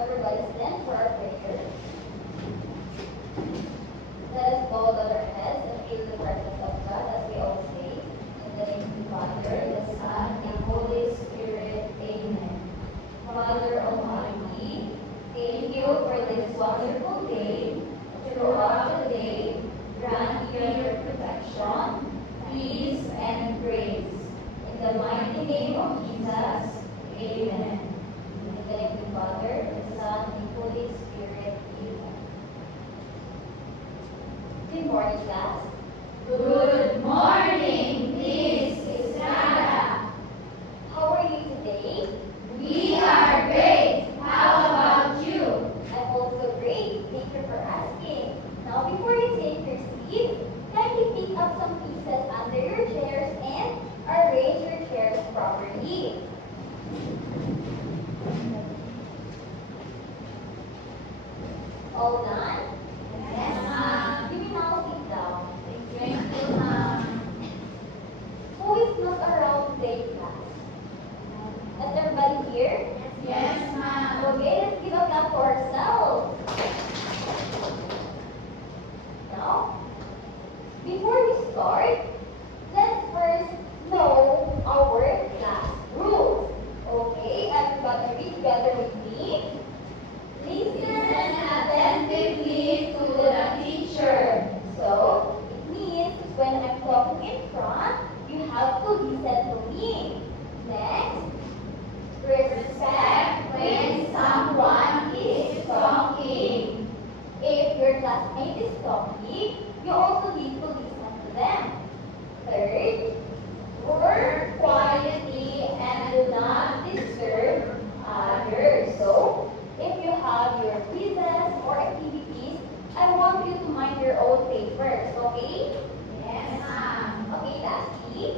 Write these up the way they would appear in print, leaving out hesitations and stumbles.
Everybody stand for our prayer. Let us bow down our heads and feel the presence of God as we all say, in the name of the Father, the Son, and Holy Spirit. Amen. Father Almighty, thank you for this wonderful day. Throughout the day, grant your protection, peace, and grace. In the mighty name of Jesus, Amen. In the name of the Father, the Son, and Holy Spirit. Amen. Good morning, class. Good morning, Miss Estrada. How are you today? We are great. How about you? I'm also great. Thank you for asking. Now, before you take your seat, kindly pick up some pieces under your chairs and arrange your chairs properly. All done? Yes, ma'am. You may now sit down. Thank you, ma'am. Who is not around today, class? Is everybody here? Yes, ma'am. Okay, let's give a clap for ourselves. Now, before we start, let's first know our class rules. Okay, everybody read together with me. Listen attentively to the teacher. So, it means when I'm talking in front, you have to listen to me. Next, Respect when someone is talking. if your classmate is talking, you also need to listen to them. Third, work quietly and do not disturb others. So, if you have your quizzes or activities, I want you to mind your own papers, okay? Yes, ma'am. Okay, lastly,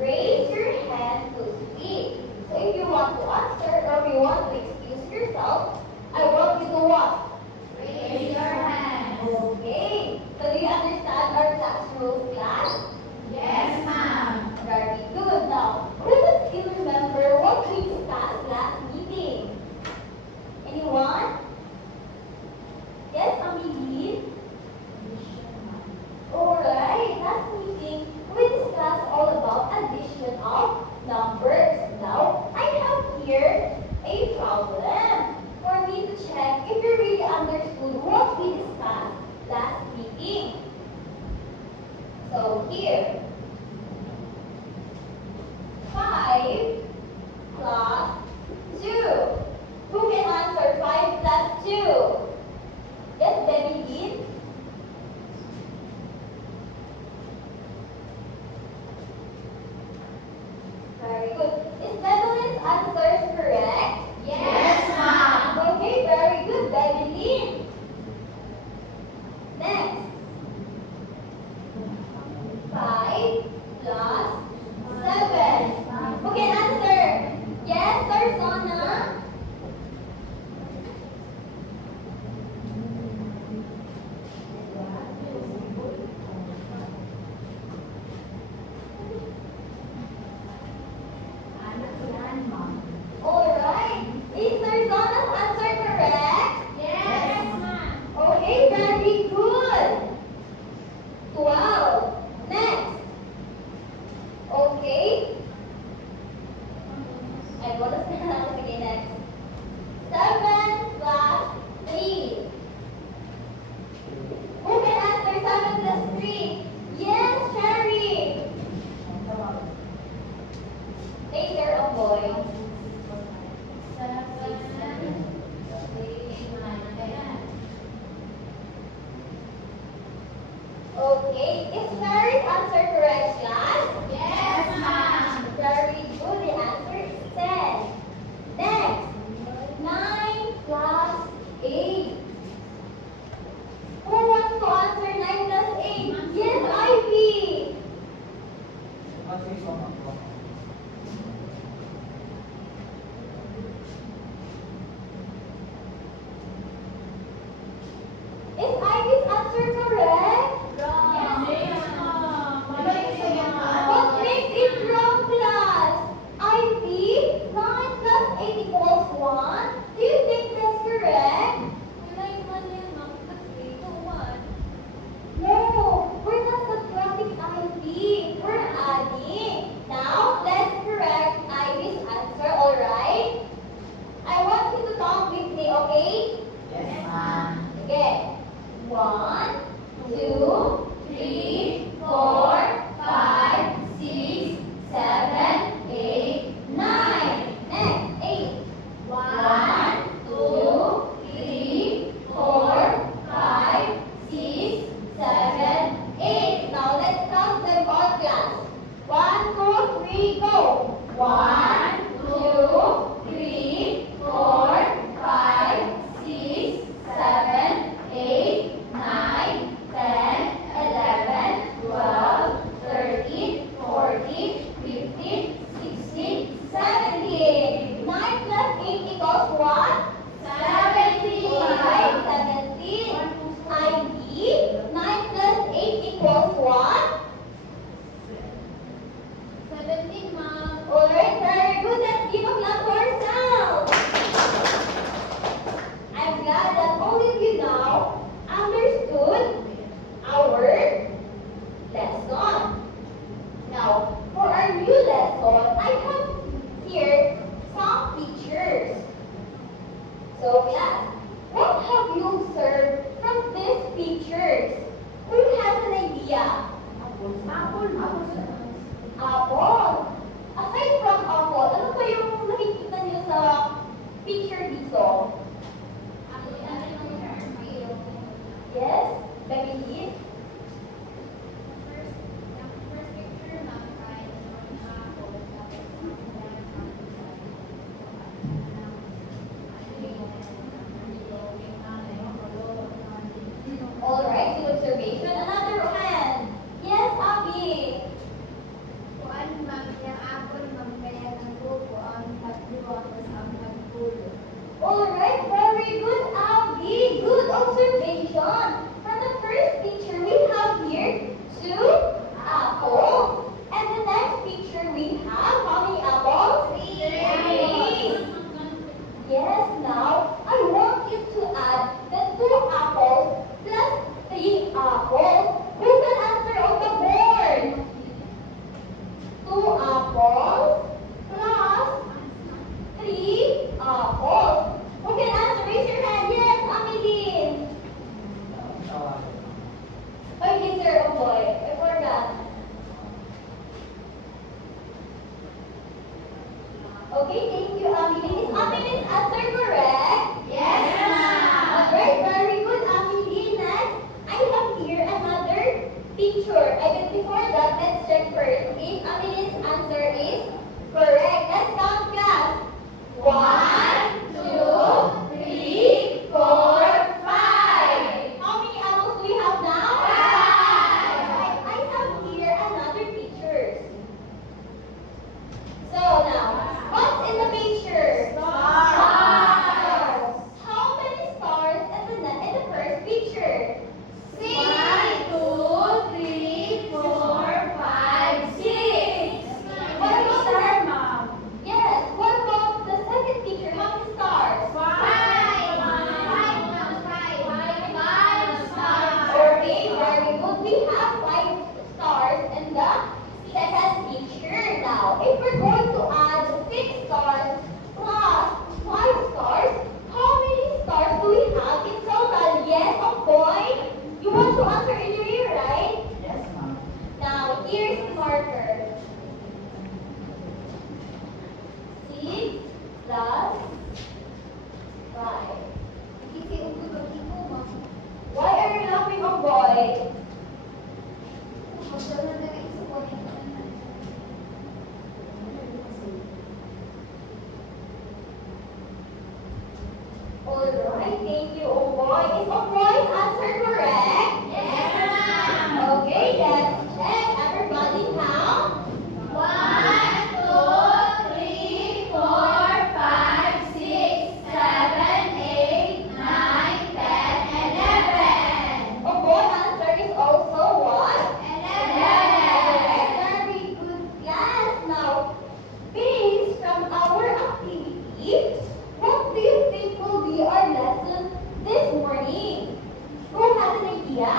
raise your hand to speak. So if you want to answer or you want to excuse yourself, I want you to what? Raise your hand. Okay. So do you understand our class rules, class? Yes, ma'am. Very good. Now, who does still remember what we discussed last meeting? Anyone? Yes, Amelie? Alright, last meeting, we discussed all about addition of numbers. Now, I have here a problem for me to check if you really understood what we discussed last meeting. So here, 5 plus 2. Who can answer 5 plus 2? Yes, Debbie Dean? Very good. Is Devlin's answer correct? Yes, ma'am. Okay, very good, Devlin. Next. 5 plus 7. Who can answer? Yes, Tarzana? Alright. Is Tarzana's answer correct? Yes, ma'am. Okay, very good. 12. Next. Okay. I'm gonna start again next. 7 plus 3. Who can answer 7 plus 3? Yes, Sherry. Later on, boy. Okay, is Mary's answer correct, class? Yes, ma'am. Very good, the answer is 10. Next, 9 plus 8. Who wants to answer 9 plus 8? Yes, Ivy. Is Ivy's answer correct? Yes, ma'am. What makes it wrong, class? Ivy, 9 plus 8 equals 1. Do you think that's correct? So class, what have you observed from these pictures? Who has an idea? Apple. Aside from apple, ano ba yung nakikita niyo sa picture dito? Yes, Beverly? Alright, good observation. Another one. Yes, Abby. Alright, very good, Abby. Good observation. From the first picture we have here, two apples. And the next picture we have, how many apples? Three. Yes, now I want you to add the two apples plus three apples. Who can answer on the board? Two apples plus three apples. Who can answer? Raise your hand. Yes, Ameline. Oh, you did, sir. Oh boy. I forgot. Okay, thank you, Ameline. Is Ameline's answer correct? Alright, very good, Ameline. Next, I have here another picture. But before that, let's check first if Ameline's answer is correct. Let's count, class. 1, 2, 3, 4, 5. How many apples do we have now? 5. I have here another picture. So now, what's in the picture? Stars. How many stars in the first picture? 6. What about the yes? What about the second picture? How many stars? Okay, very good. We have 5 stars in the second picture. Now, if we're going to add 6 stars plus 5 stars, how many stars do we have in total? Yes, oh boy. You want to answer in your ear, right? Now, here's the marker. 6 plus 5. Why are you laughing, oh boy? Alright, thank you, oh boy. Is oh boy's answer correct? Okay, let's check. Everybody count. Oh boy, answer is also what? 11. Very good, class. Now, based from our activity, what do you think will be our lesson this morning? Who has an idea?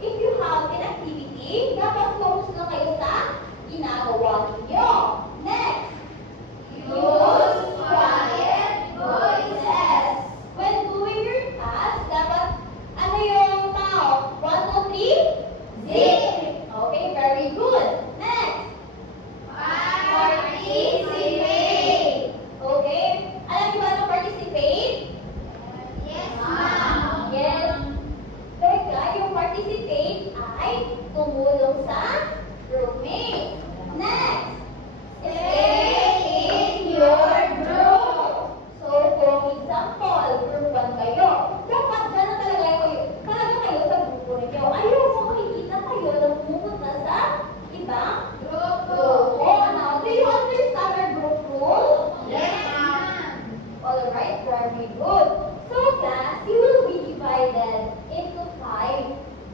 if you have an activity, dapat focus na kayo sa ginagawa ninyo. Next, Use quiet voices. when doing your task, dapat ano yung tao? 1, 2, 3? Zip. Okay, very good. Next, Participate. okay. Alam niyo ba ano participate? Yes, ma'am. Yes. Teka, yung participate ay tumulong sa groupmate. Next, Stay in your group. so, for example, group 1 kayo. Dapat dyan na talaga kayo sa grupo ninyo. Ayoko makikita kayo na pumunta sa ibang Grupo. grupo. Now, do you understand our group rules? Yes, ma'am. Alright, very good. So, class, you will be divided into 5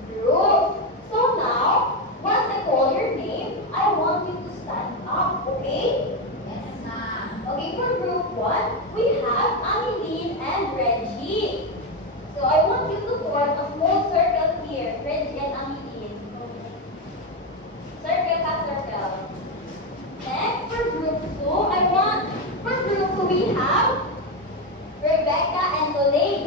groups. So now, once I call your name, I want you to stand up, okay? Yes, ma'am. Okay, for group 1, we have Annalyn and Reggie. So I want you to form a small circle here, Reggie and Annalyn. Circle ka, circle. Next, for group 2, for group 2 we have Rebecca and Lorraine.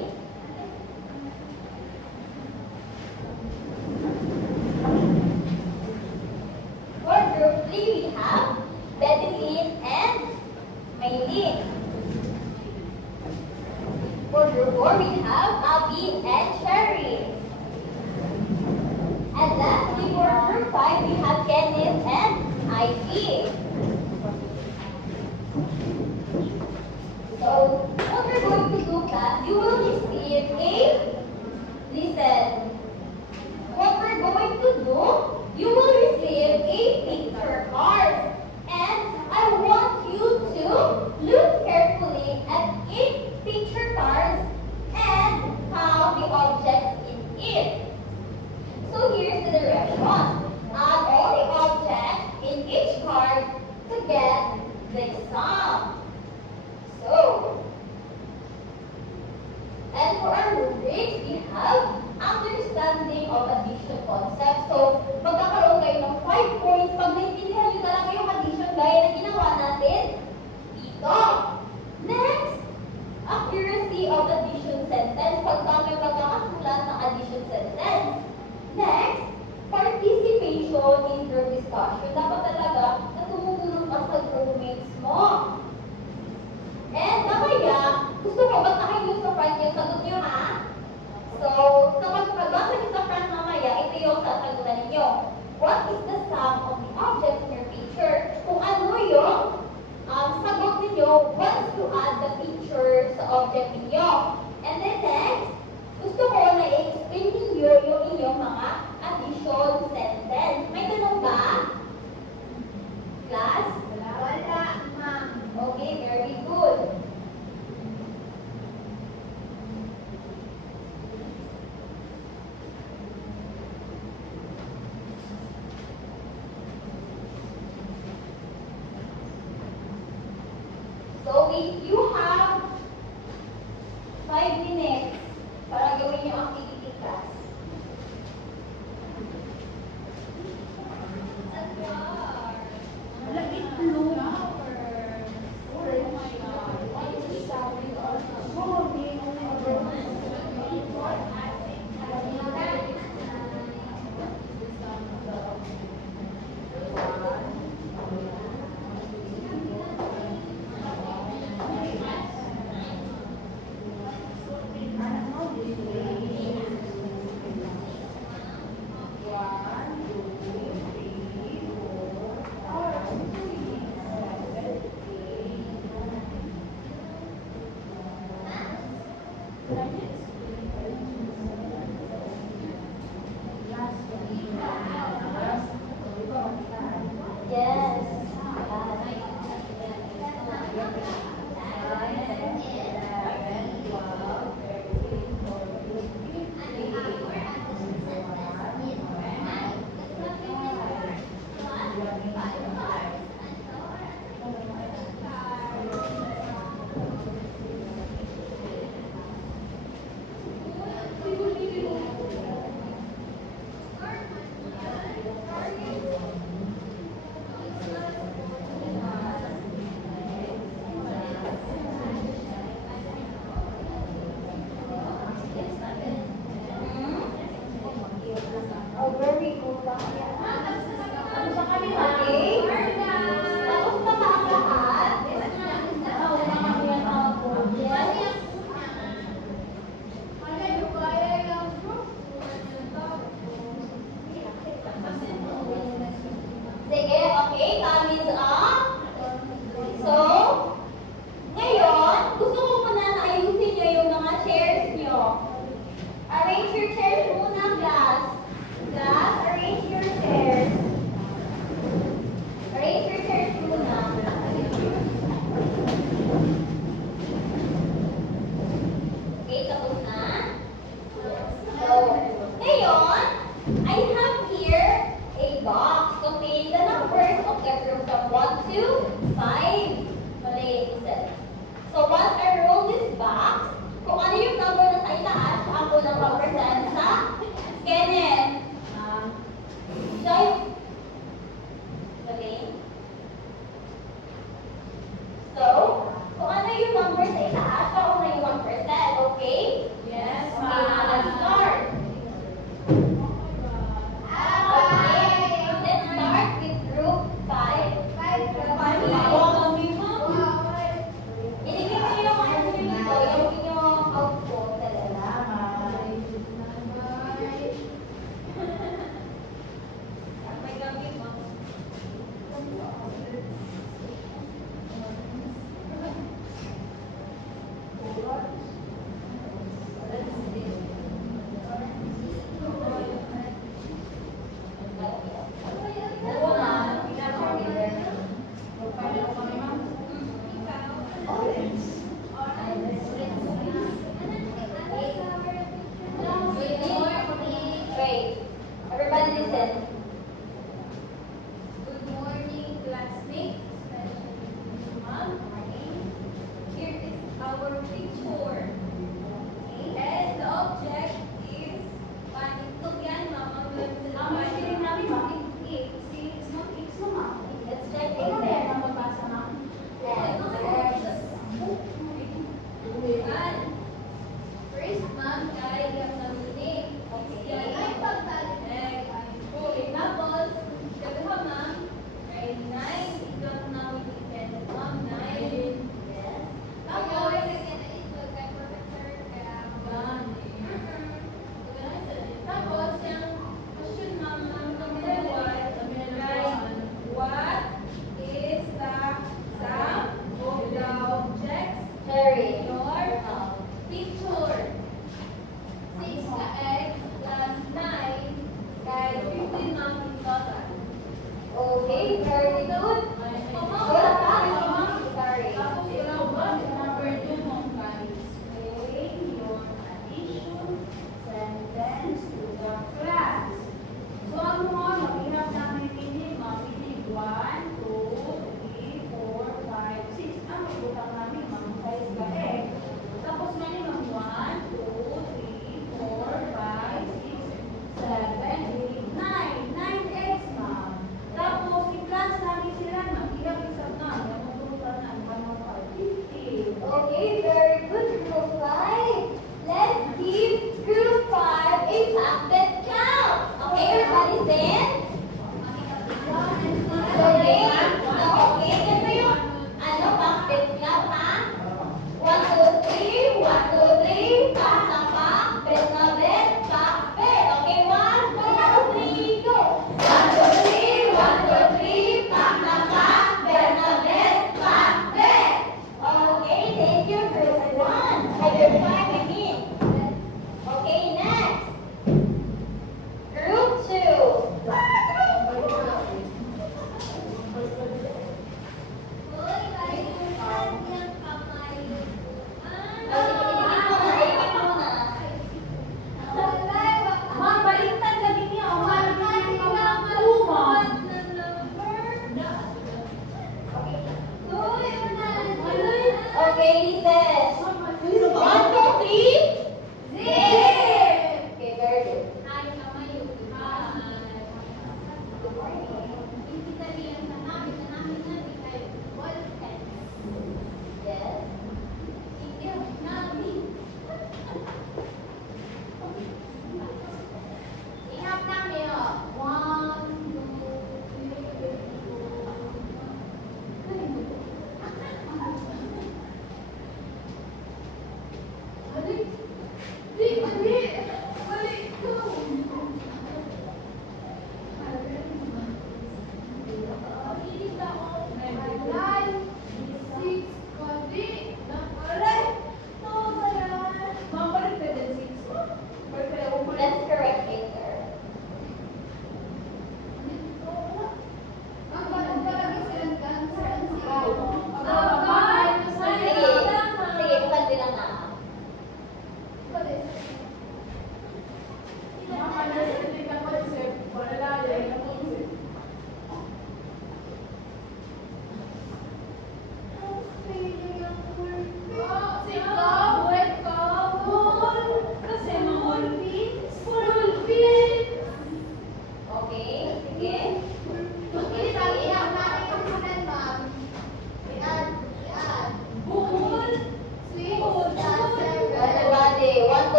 For group 3, we have Bedeline and Maylene. For group 4, we have Abby and Sherry. And lastly, for group 5, we have Kenneth and Ivy. So, what we're going to do, class, you will receive listen. What we're going to do, you will receive a picture card. And I want you to look carefully at each picture card and count the objects in it. So here's the directions. Add all the objects in each card to get the sum. So, and for our rubrics, we have understanding of addition concept. So, magkakaroon kayo ng 5 points pag naintindihan nyo talaga yung addition gaya na ginawa natin dito. Next, accuracy of addition sentence. Pag tama yung pagkakasulat ng addition sentence. Next, participation in group discussion. Dapat talaga na tumutulong ka sa groupmates mo. And mamaya, gusto ko basahin nyo sa front yung sagot nyo, ha? So, kapag pagbasa nyo sa front mamaya, ito yung sasagutan ninyo. What is the sum of the objects in your picture? Kung ano yung sagot ninyo once you add the picture sa object ninyo. And then next, gusto ko na i-explain ninyo yung inyong mga addition sentence. May tanong ba? Class? Wala, ma'am. Okay, very good. So if you have Okay? Tapos na ba ang lahat? Sige, okay, time is up. So, ngayon, gusto ko muna na ayusin nyo yung mga chairs nyo. Arrange your chairs muna, class. Class, arrange your chairs. Arrange your chairs muna. Okay, tapos na. So, ngayon, I have here a box containing the numbers of the group from 1 to 5. Mali, isa. So, once I roll this box, kung ano yung number na sa itaas, ako lang mag-present sa Kenneth. Siya yung... Galing. So, kung ano yung number sa itaas, ako na yung mag-present, okay? Yes, Okay, now let's start. Okay, let's start with group 5. Ilagay mo yung ano dito, yung inyong output talaga. May gabi mo. Wait, everybody listen. Good morning, classmates.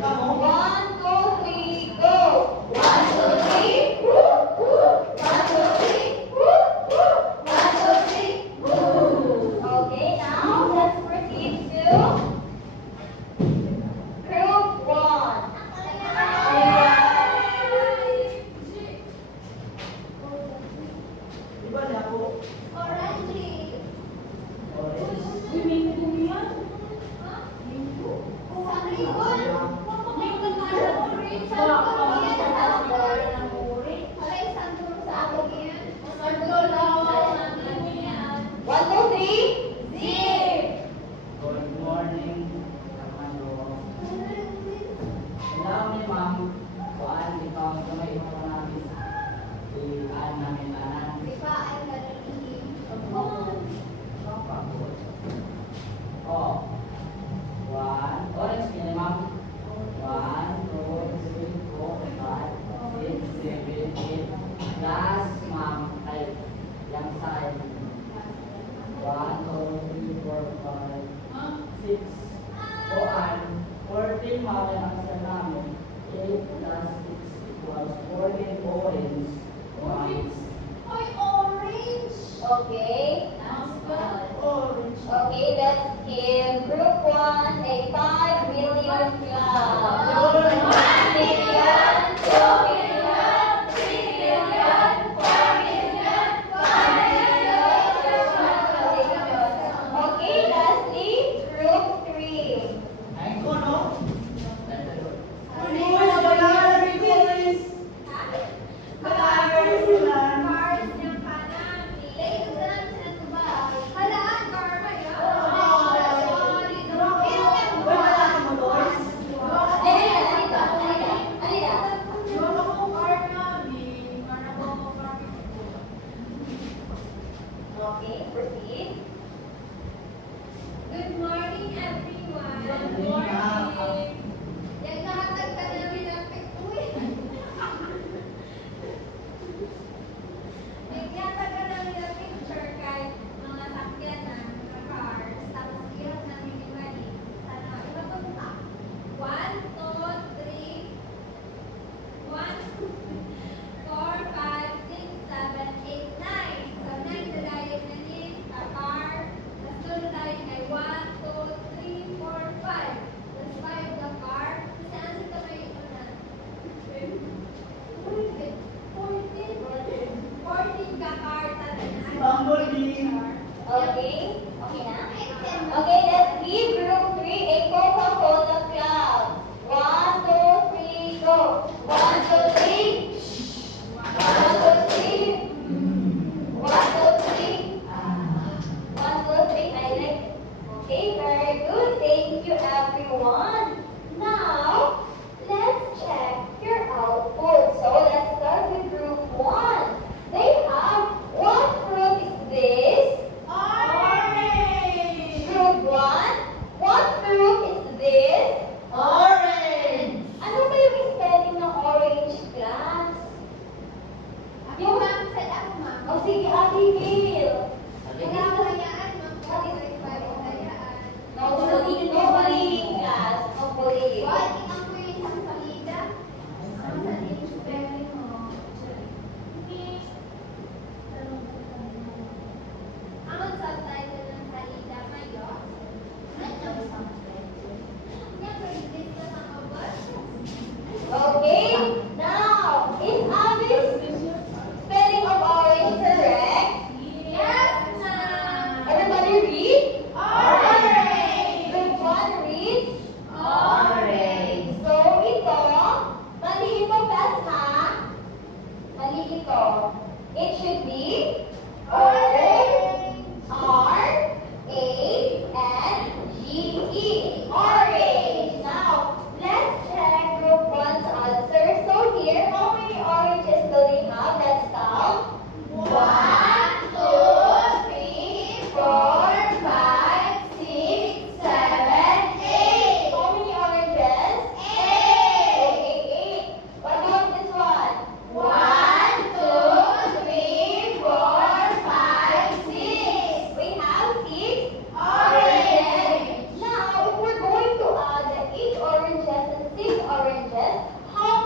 One, two, three, go! 1, 2, 3. Woo, woo. 1, 2, 3. Woo, woo. 1, 2, 3. Woo. Okay, now let's proceed to group 1. Orange.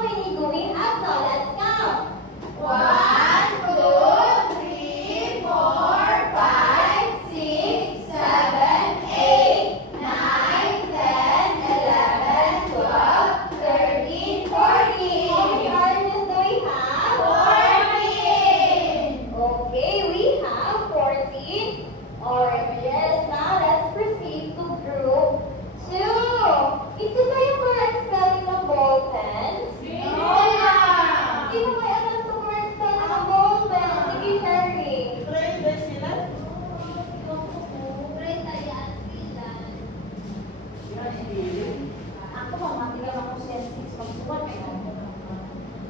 many do we have now? Let's count. 1, 2, 3, 4, 5, 6, 7, 8, 9, 10, 11, 12, 13, 14. How many oranges do we have? 14. Okay, we have 14 oranges. Now let's proceed to group 2. Ito ba yung correct spelling ng ball pens? No, ma'am. Sino may alam sa correct spelling ng ball pens? Sige, Sherry. Ako pa, matigang ako siya 6 pagsukat.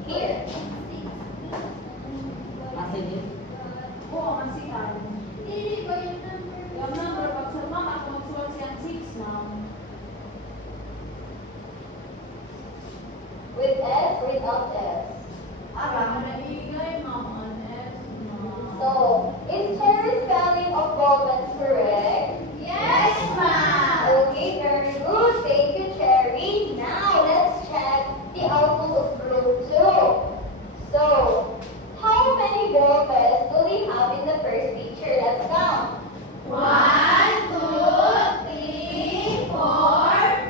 Here. Oo, masikan. Yung number, pagsukat mama, ako magsukat siya 6 now. With S, without S. Ara, naibigay, mama, an S na. So, is Cherry's spelling of ball pens correct? Yes, ma'am. Okay, very good. Thank you, Cherry. Now, let's check the output of group 2. So, how many ball pens do we have in the first picture? Let's count. 1, 2, 3, 4,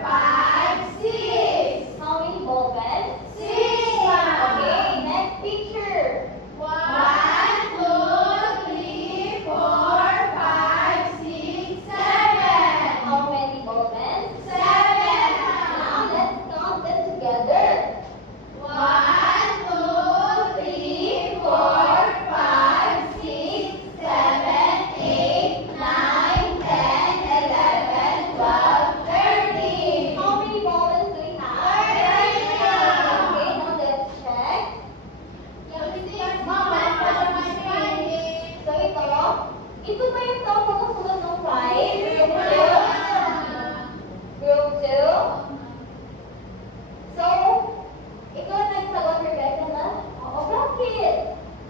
5, 6. How many ball pens? 6, ma'am. Okay, next picture. 1, 2, 3, 4, 5, 6, 7. How many ball pens? 7. Now, let's count them together. 1, 2, 3, 4, 5, 6, 7, 8, 9, 10, 11, 12, 13. How many ball pens do we have? 13. Okay, now let's check. Mama, para may Friday. So, ito ba yung tawag pagkasunod ng 5? Group 2? So, ikaw na nagsagot, Rebecca, na? Oo, bakit?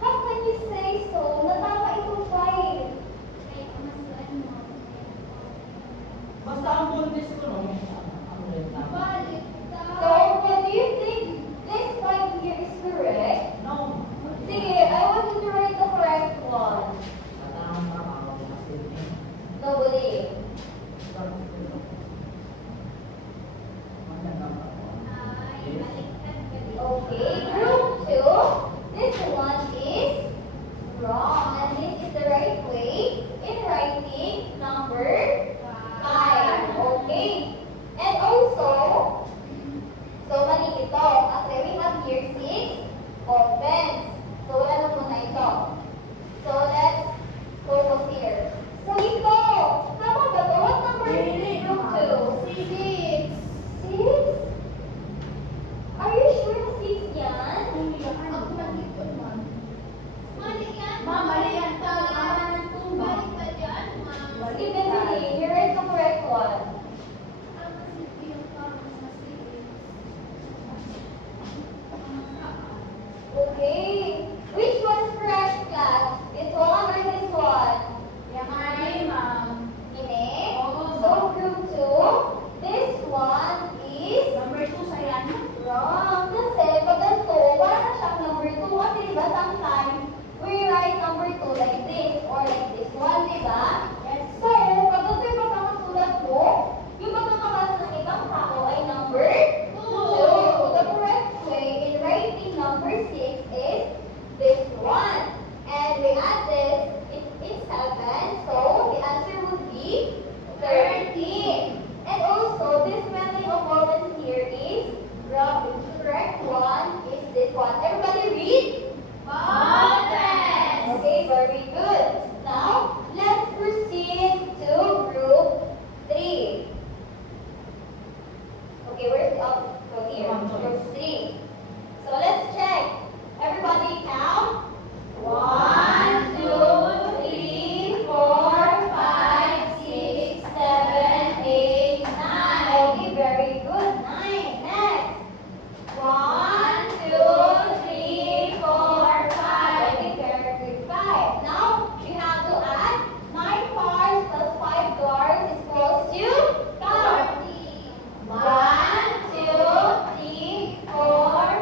How can you say so? Natama itong 5. Basta ang buntis ko no, ang red na. So, what do you think this 5 here is correct? No. Sige, I want you to write the correct one. Tatangan pa ako kasi Nobody. Okay, group 2. This one is wrong, and this is the right way in writing number 5. Okay. And also, so mali ito. Kasi we have here 6 opens. So wala na muna ito. So let's focus here. So ito, tama ba ito? What number is this group 2? 6. 6? Are you sure na 6 yan? Mama, yan pa. Balik pa dyan, ma'am. Sige, Bethany, you write the correct one. Okay. Which one is correct, class? This one or this one? Yang ay, ma'am. Ini? Oo, So, group 2, this one is Number 2 sa yan. wrong. Kasi pag ganito, wala na siyang number 2. Kasi diba sometimes, we write number 2 like this or like this one, diba? Yes. So, pag ito yung pagkakasulat mo, yung pagkakasulat ng ibang tao ay number 2. So, the correct way in writing number 6 is this one. And we add this, it's 7. So, the answer would be 13. And also, this spelling of vowels here is wrong. The correct one is this one. Everybody read? Okay, very good. Now, let's proceed to group 3. Okay, where's the up? So here, group 3. So let's check. Everybody count. 1, 2, 3, 4, 5, 6, 7, 8, 9. Okay, very good. 9. Next. 1, 2, 3, 4, 5. Okay, very good. 5. Now, we have to add 9 cars plus 5 cars is equals to count. 1, 2, 3, 4,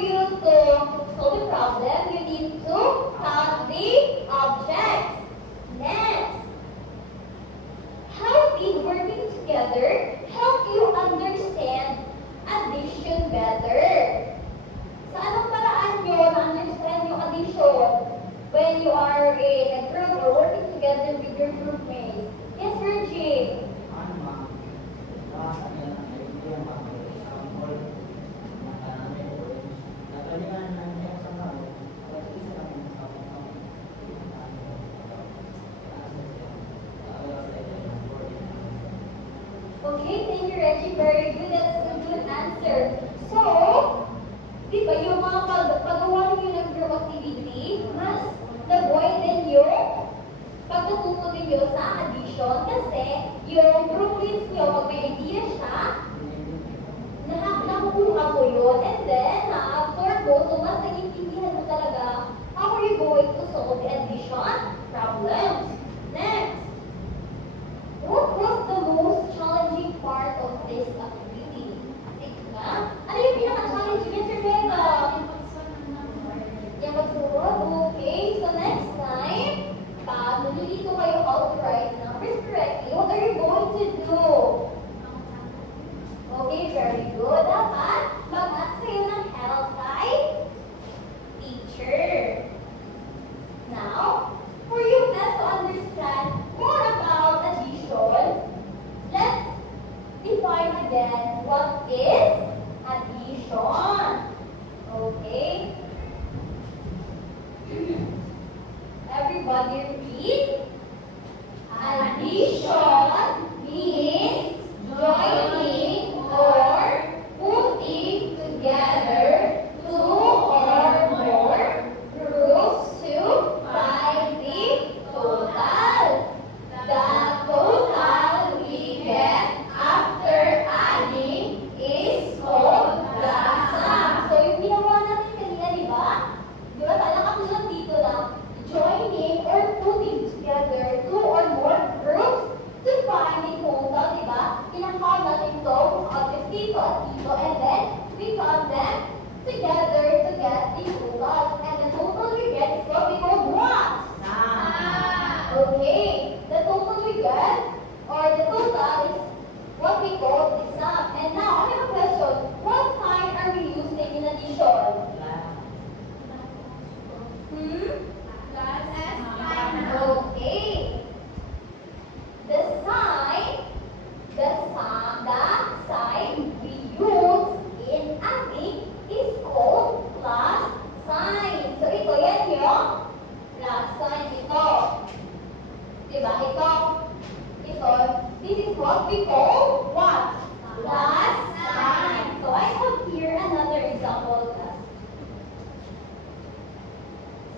you to solve the problem, you need to count the objects. Next, how did working together help you understand addition better? Sa anong paraan nyo na-understand yung addition when you are in a group or working together with your groupmates? Yes, Virgin. Ano ma'am? Nakasa nila ng idea ma'am. Example, namin o nagalingan na niya sa mga kasi isa lang yung kapag Okay, thank you, Reggie. Very good. That's a good answer. So, di ba yung mga paggawa ninyo ng group activity, mas nabuhay din yung pagkatuto ninyo sa addition kasi yung group mates nyo, pag may idea siya, nakukuha mo yun, and then na-absorb mo, so mas nag-intindihan mo talaga how are you going to solve the addition problems. Next, what was the most challenging part of this activity? Tika, ano yung pinaka-challenging? Yes, Rebecca? Yung magsuot? Okay, so next time, pag nalilito kayo how to write numbers correctly, what are you going to do? Okay, very good. Dapat mag-ask kayo ng help kay teacher. Now, for you guys to understand more about addition, let's define again what is addition. Okay? Everybody read. Addition means joining or putting together two or more groups to find the total. The total we get after adding is called the sum. So yung ginawa natin kanina, di ba? Di ba? Nakatulad dito na joining or putting together two or more groups to find the total, di ba? Kinakount natin ito, objects dito at dito, and then we count them together to get the total. And the total we get is what we call what? Okay, the total we get, or the total is what we call the sum. And now, I have a question. What sign are we using in addition? Okay. The sign we use in adding is called plus sign. So ito yan yung plus sign. Ito. Diba? This is what we call what? Plus sign. So I have here another example class.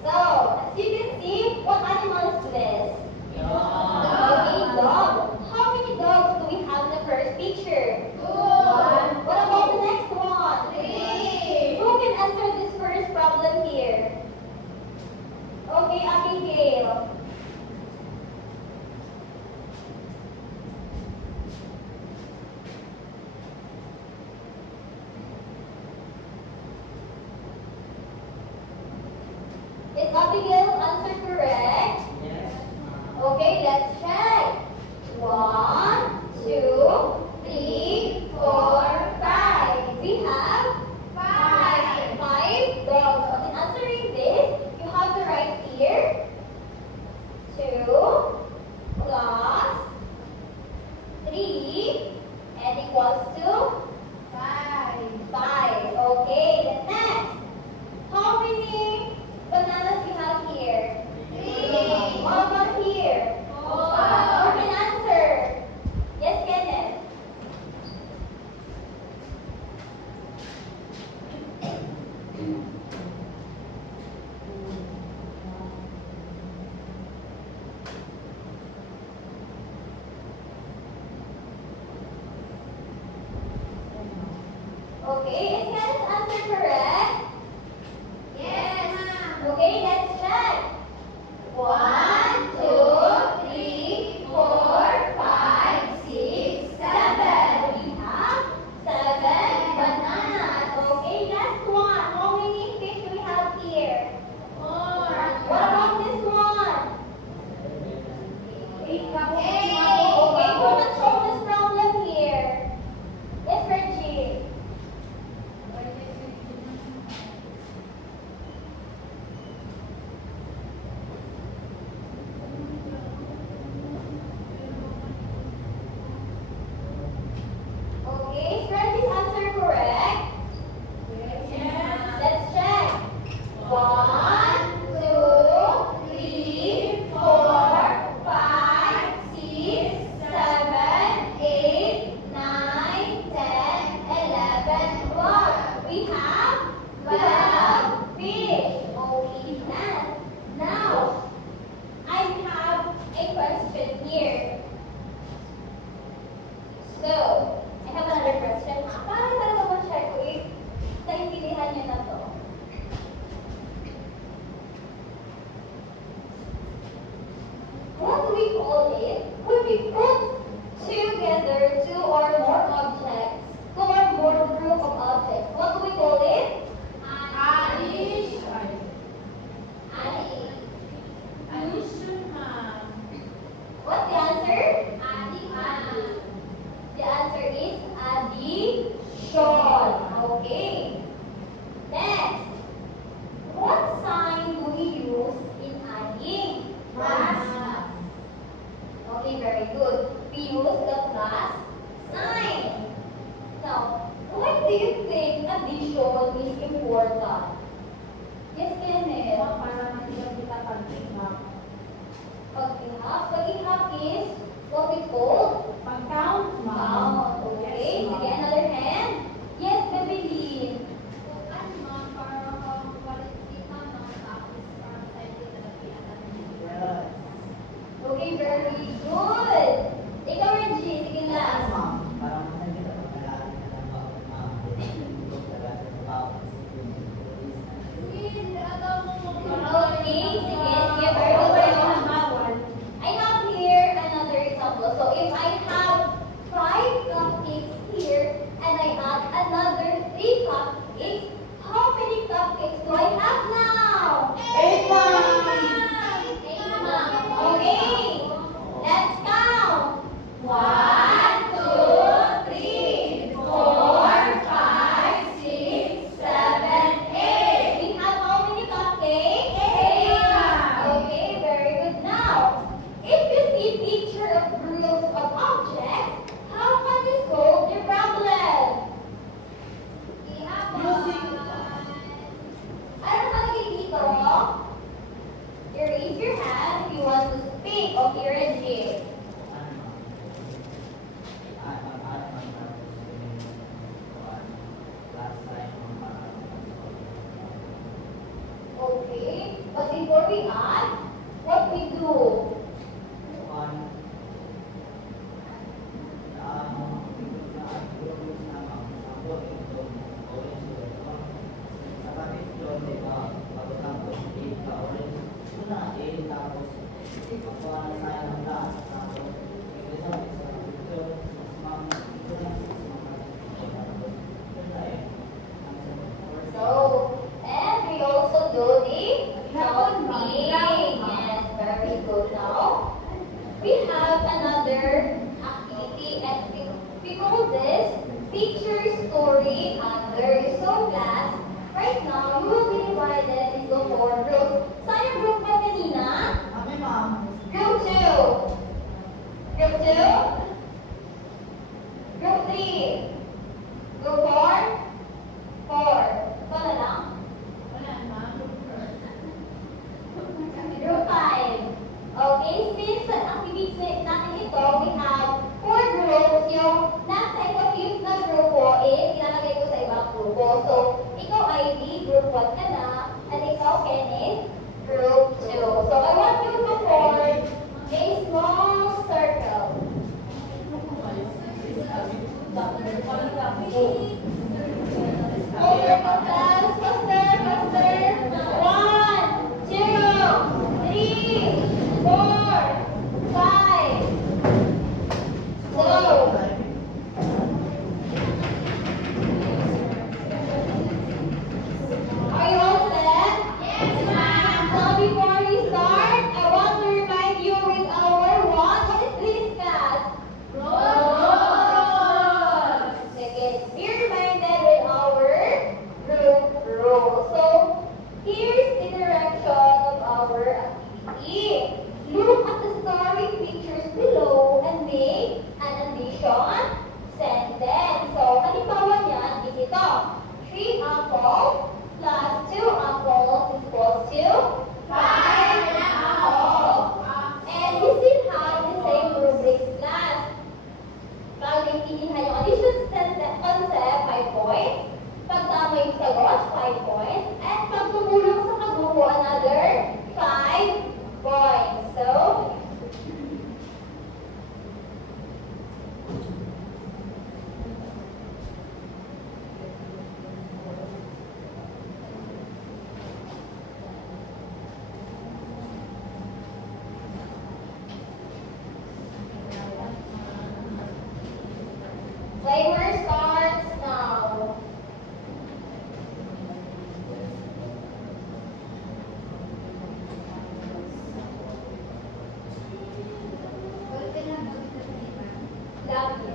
So, as you can see, what animal is this? Okay, dog. How many dogs do we have in the first picture? One. What about the next one? Three. Who can answer this first problem here? Okay, Abigail. Is Abigail's answer correct? Yes. Okay, let's check. 1, 2, 3, 4, 5. We have 5 dogs. So in answering this, you have to write here 2 plus 3 and equals to 5. Okay, then next. How many bananas you have here? 3. What about here? 4. Who can answer? Yes, Kenneth. Okay, is Kenneth's answer correct? Yes, ma'am. Okay, let's check. 1, 2, 3, 4, 5, 6, 7. We have 7 bananas. Okay, last one. How Okay. Next, what sign do we use in adding? Plus. Okay, very good. We use the plus sign. Now, why do you think addition is important? Yes, Kenneth. Para mahirap kita pag-tingnan. Pag-ihap is what we call Pag-count, ma'am. count. Okay, Yes, ma'am. sige, another hand. Yes, Bebeline. Ano ma'am, para balik kita na tapos para sa hindi talaga Yes. Okay, very good. Ikaw, Reggie, sige last. Ma'am, parang hindi kita pagkalaan ka ng bawat ma'am. Hindi talaga sa bawat Hindi, alam mo Okay, sige, sige, very good. Very good. Bawal. I have here another example. So if I have 5 cupcakes here and I add another 3 cupcakes, how many cupcakes do I have now? 8, ma'am. Okay, let's count. 1, 2, 3, 4, 5, 6, 7, 8. We have how many cupcakes? 8. Okay, very good. Now, if you see picture of groups of objects, how can you solve the problem? Ano nakalagay dito? You raise your hand if you want to speak. Okay, Reggie. Okay, but before we add, what we do? So, and we also do the counting. Yes, very good. Now, we have another activity and we call this picture story under. So class, right now, you will be divided into 4 groups. Saan yung group mo kanina? Group 2. Group 2. Group 3. Group 4. 4. Ito na lang. Wala ma'am. Group 5. Okay, since sa activities natin ito, we have 4 groups. Yung nasa confused na grupo is ilalagay ko sa ibang grupo. So, ikaw ID, group 1 ka na, at ikaw, Kenneth, group 2. So, I want you to form a small circle. Okay, class, faster, faster. 1, 2, 3, 4, 5. So, are you all set? Yes, ma'am. So before we start, I want to remind you with our what is this class? Second, be reminded with our group rules. So here's the direction of our activity. Look at the story pictures below and make an addition sentence. So halimbawa niyan is ito. 3 apples plus 2 apples equals to 5 apples. And we still have the same rubrics class. Pag naintindihan yung addition concept, 5 points. Pag tama yung sagot, 5 points. And pag tumulong sa kagrupo, another 5 points. So, timer starts now. Lapis.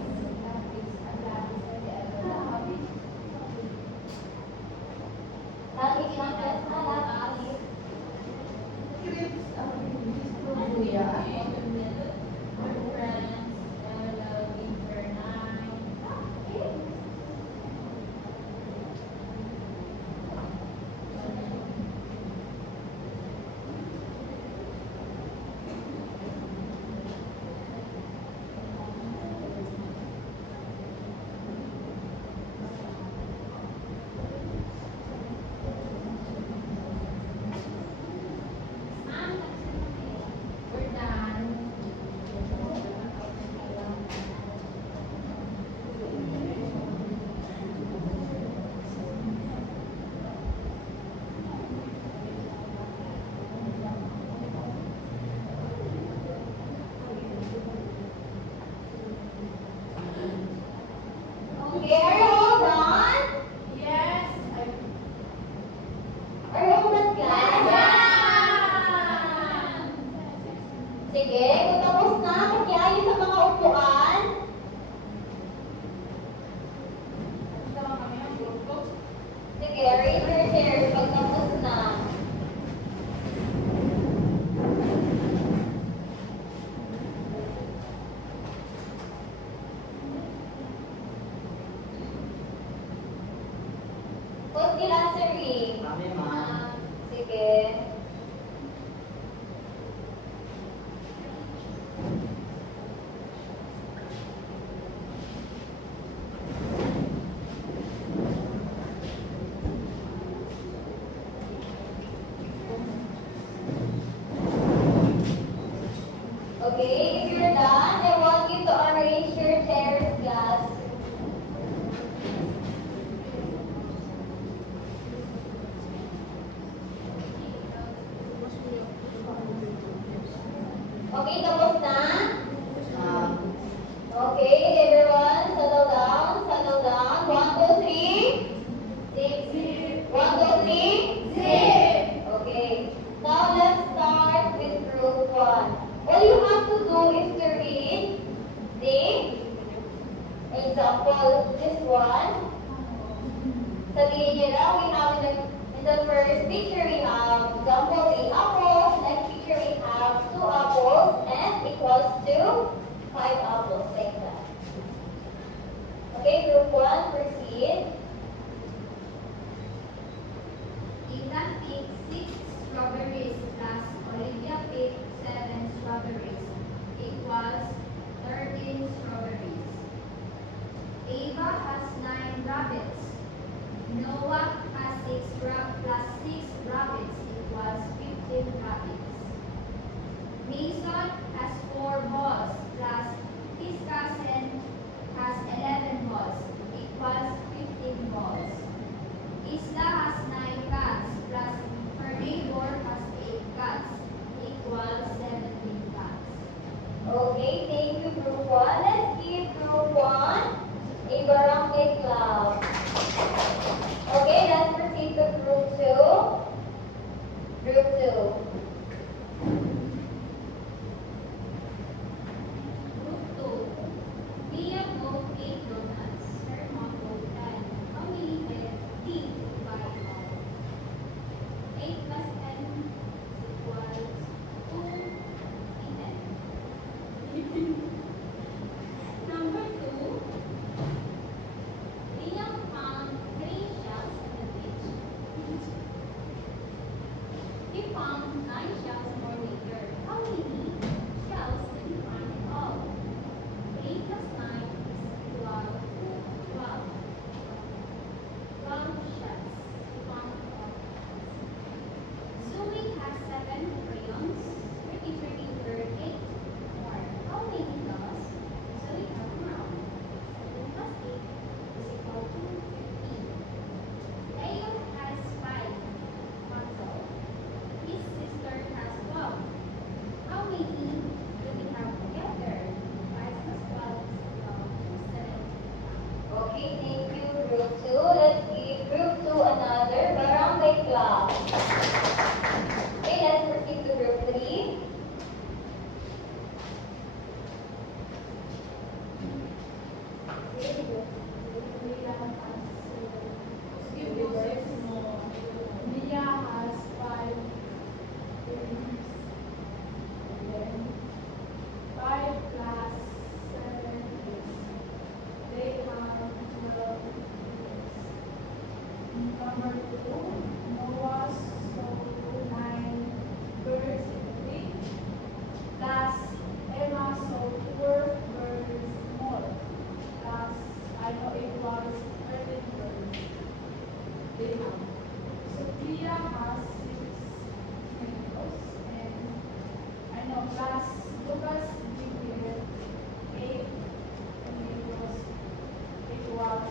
Okay, are you all done? Yes, Are you all done, class? Sige, kung tapos na, magkiayo sa mga upuan. Tama kami ang grupo. Sige, raise your chairs pag tapos na. Who's still answering? Kami, ma'am. Sige. Okay, if you're done, I want you to arrange your chairs, class. Okay, tapos na? Ma'am. Okay, everyone, settle down, settle down. 1, 2, 3. 1, 2, 3. Okay. Now let's start with group 1. All you have to do is to read the example. This one. Sabihin niyo lang, we have in the first picture we have example 3 apples. Next picture we have 2 apples and equals to 5 apples like that. Okay, group 1, proceed. Ethan picked 6 strawberries plus Olivia picked 7 strawberries equals 13 strawberries. Ava has 9 rabbits. Noah has 6 plus 6 rabbits equals 15 rabbits. Mason has 4 balls plus his cousin has 11 balls equals 15 balls. Isla has 9 cats plus her neighbor has 8 cats equals 17 cats. Okay, thank you, group 1. Let's give group 1 a barangay clap. Okay, let's proceed to group 2. Group 2. Group 2. Mia bought 8 donuts. Her mom bought 10. How many did you buy all? 8 plus 10 equals 2 and 10. Number 2. Liam found 3 shells in the beach. He found 9 shells more later. How many shells did he find in all? 8 plus 9 is 12. 12. 12 shells. He found 12 shells. Zoe has 7 crayons. Her teacher gave her 8 more. How many does Zoe have now? 7 plus 8 is equal to 15. Ayon has 5 puzzles. His sister has 12. How many do we have together? 5 plus 12 is equal to 17. Okay, thank you, group 2. Let's give group 2 another barangay clap. Okay, let's proceed to group 3. Mia has 5 rings. 5 plus 7 is they have 12 rings. Number 2, Noah sold 9 birds in a week. Plus Emma sold 4 birds more. Plus I know it was 13 birds. They have. Sophia has 6 tomatoes and I know plus Lucas gave 8 tomatoes. It was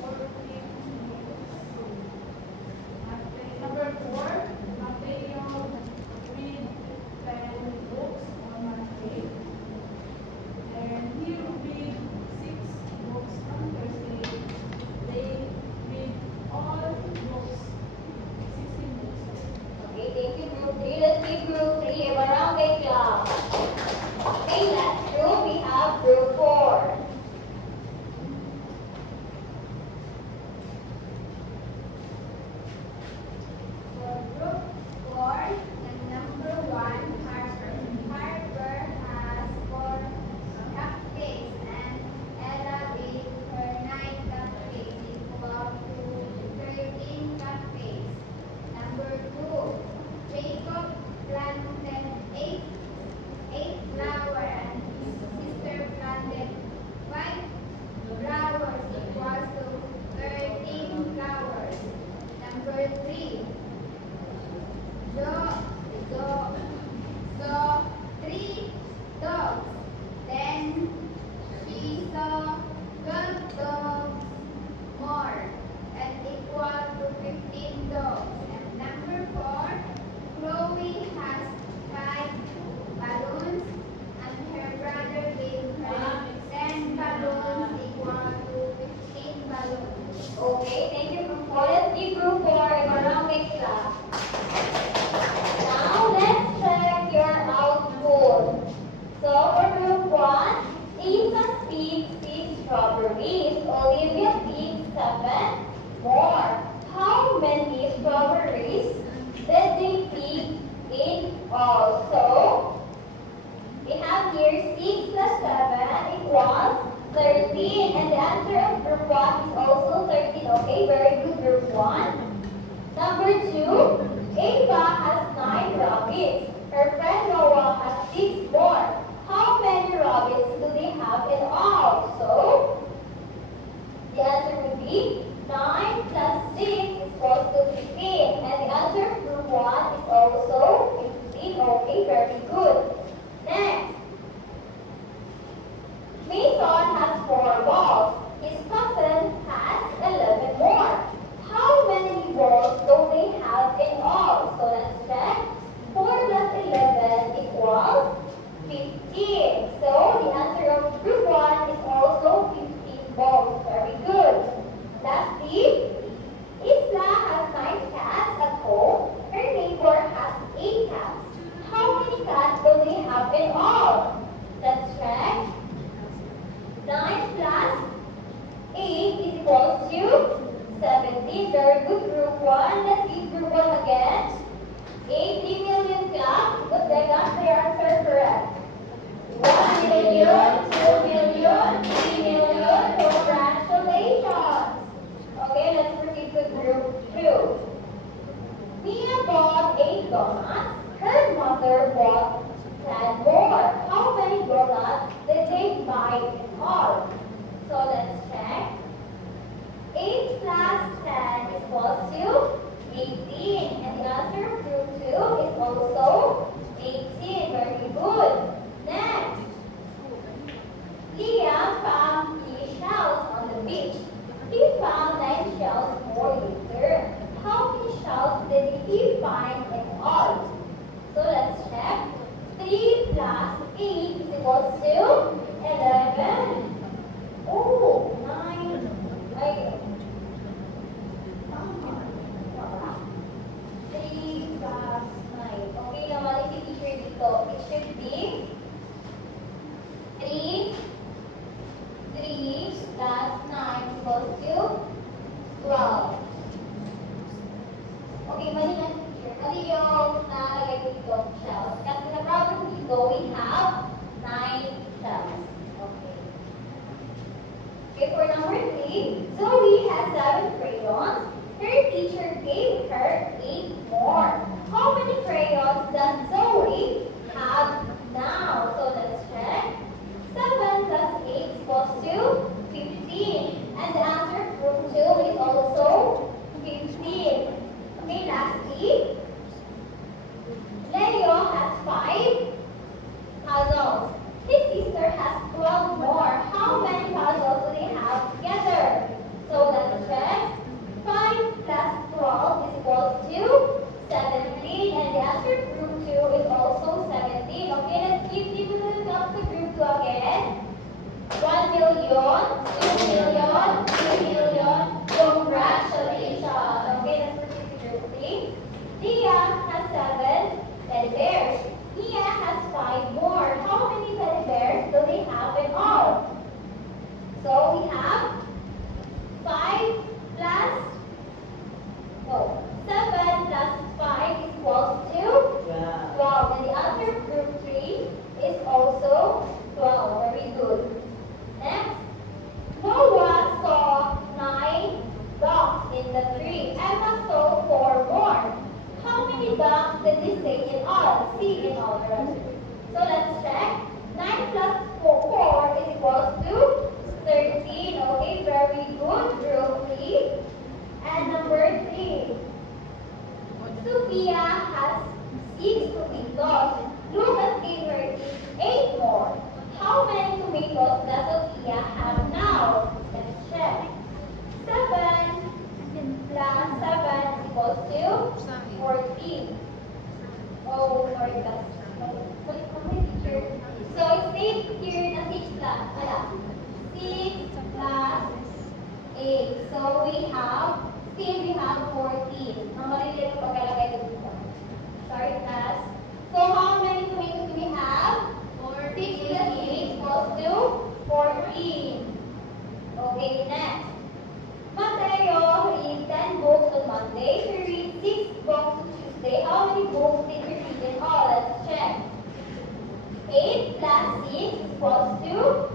14 tomatoes. Number 4, Mateo read 10 books on Monday. And he read 6 books on Thursday. many strawberries did they pick in all? So, we have here 6 plus 7 equals 13. And the answer of group 1 is also 13. Okay, very good, group 1. Number 2, Ava has 9 rabbits. Her friend Noah has 6 more. How many rabbits do they have in all? So, the answer would be 9 plus 6 is equals to 15. And the answer of group 1 is also 15. Okay, very good. Next, Mason has 4 balls. His cousin has 11 more. How many balls do they have in all? So let's check. 4 plus 11 equals 15. So the answer of group 1 is also 15 balls. Very good. Lastly, Isla has 9 cats at home. Her neighbor has 8 cats. How many cats do they have in all? Let's check. 9 plus 8 is equals to 17. Very good, group 1. Let's give group 1 again. 80 million claps because they got their answer correct. 1 million, 2 million, 3 million. Congratulations. Okay, let's proceed to group 2. Mia bought 8 donuts. Her mother bought 10 more. How many donuts did they buy in all? So let's check. 8 plus 10 is equals to 18. And the answer of group 2 is also 18. Very good. Next, Liam found 3 shells on the beach. He found 9 shells more later. How many shells did he find in all? So let's check. 3 plus 8 is equals to 11. Oh, 9. Ay, 3 plus 9. Okay naman yung teacher dito. It should be 3 plus 9 equals to 12. Okay, mali na teacher. Mali yung nakalagay ko dito shells. Kasi sa problem dito, we have 9 shells. Okay. Okay, for number 3, Zoe has 7 crayons. Her teacher gave her 8 more. How many crayons does Zoe have now? So let's check. 7 plus 8 equals to 15. And the answer for group 2 is also 15. Okay, lastly, Leo has 5 puzzles. His sister has 12 more. How many puzzles do they have together? So let's check. 5 plus 12 is equals to 17. And the answer for group 2 is also 17. Okay, let's give the up to group 2 again. 1 million, 2 million, 3 million. Congratulations. Okay, let's proceed to group 3. Leah has 7 teddy bears. Mia has 5 more. How many teddy bears do they have in all? So we have 5 plus, 7 plus 5 is equals to 12. And the answer of group 3 is also 12. Very good. Next, Noah saw 9 dogs in the tree. Emma saw 4 more. How many dogs did he say in all? See in all, rather. So let's check. 9 plus 4 is equals to 13. Okay, very good. Group 3. And number 3. Sophia has 6 tomatoes. Lucas gave her 8 more. How many tomatoes does Sophia have now? Let's check. 7 plus 7 is equals to 14. Oh, sorry, that's teacher. So it's 8 here na 6 plus, 6 plus 8. So we have 14. Ang maliliit yung pagkalagay dito. Sorry, class. So how many tomatoes do we have? 6 plus 8 equals to 14. Okay, next. Mateo read 10 books on Monday. equals to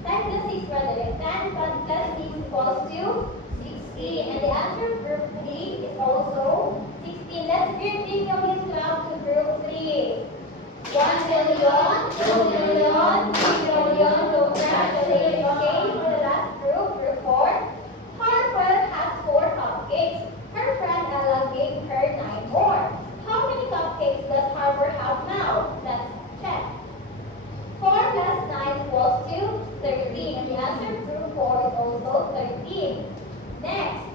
10 plus 6 rather. 10 plus 6 equals to 16. And the answer of group 3 is also 16. Let's give 3 million clap to group 3. 1 million, 2 million, 3 million. Congratulations. Okay, for the last group, group 4. Harper has 4 cupcakes. Her friend Ella gave her 9 more. How many cupcakes does Harper have now? Let's check. 4 plus 9 equals to 13. And the answer of group 4 is also 13. Next.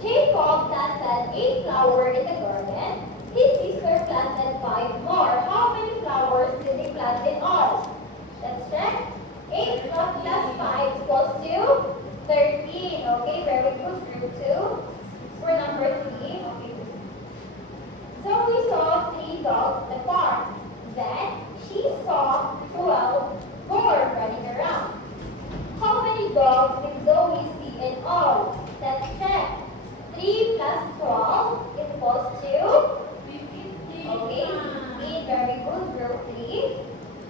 Jacob planted 8 flowers in the garden. His sister planted 5 more. How many flowers did they plant in all? Let's check. 8 plus 5 equals to 13. Okay, very good. Group 2. For number 3. Okay. So we saw 3 dogs at the park. Then she saw 12 more running around. How many dogs did Zoe see in all? Let's check. 3 plus 12 equals to? Okay, 15. Very good. Group 3.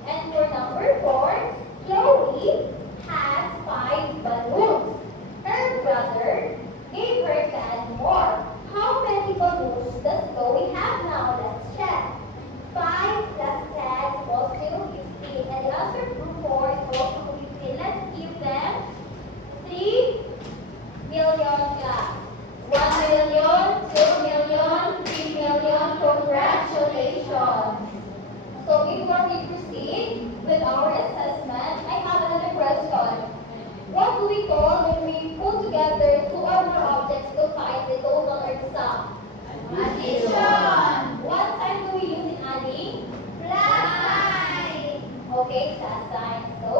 And for number 4, Chloe has 5 balloons. Her brother gave her 10 more. How many balloons does Chloe have now? Let's check. 5 plus 10 equals to 15. And the answer to 4 is also 15. Let's give them 3 million class. 1 million, 2 million, 3 million. Congratulations. So before we proceed with our assessment, I have another question. What do we call when we put together 2 or more objects to find the total or the sum? Addition. What sign do we use in adding? Plus sign. Okay, plus sign. So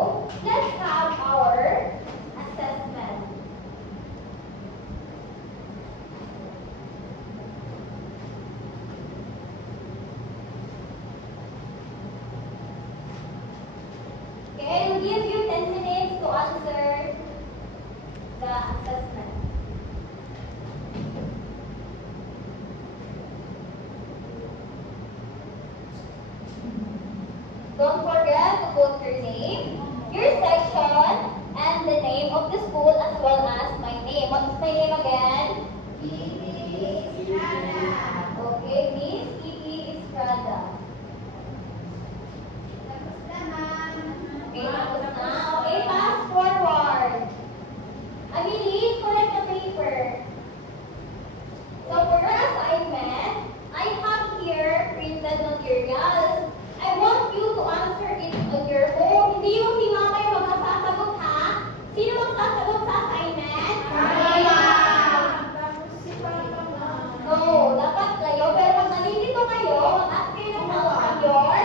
let's have our assessment. Okay, I will give you 10 minutes to answer the assessment. Don't forget to put your name, your section, and the name of the school as well as my name. What's my name again? Okay, Miss Kiki Estrada. Okay, tapos na. Okay, fast forward. Amelie, collect the paper. So for your assignment, I have here printed materials. I want you to answer it on your own. Hindi yung si mama yung magsasagot ha. Sino magsasagot sa assignment? No, dapat kayo. Pero pag nalilito kayo, mag-ask kayo ng help from your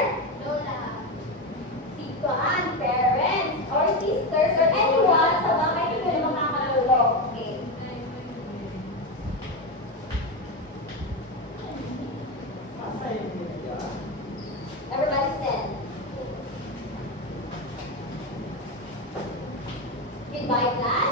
sikuan, parents, or sisters, or anyone sa bahay hindi na makakatulong. Okay. Everybody stand. Goodbye, class.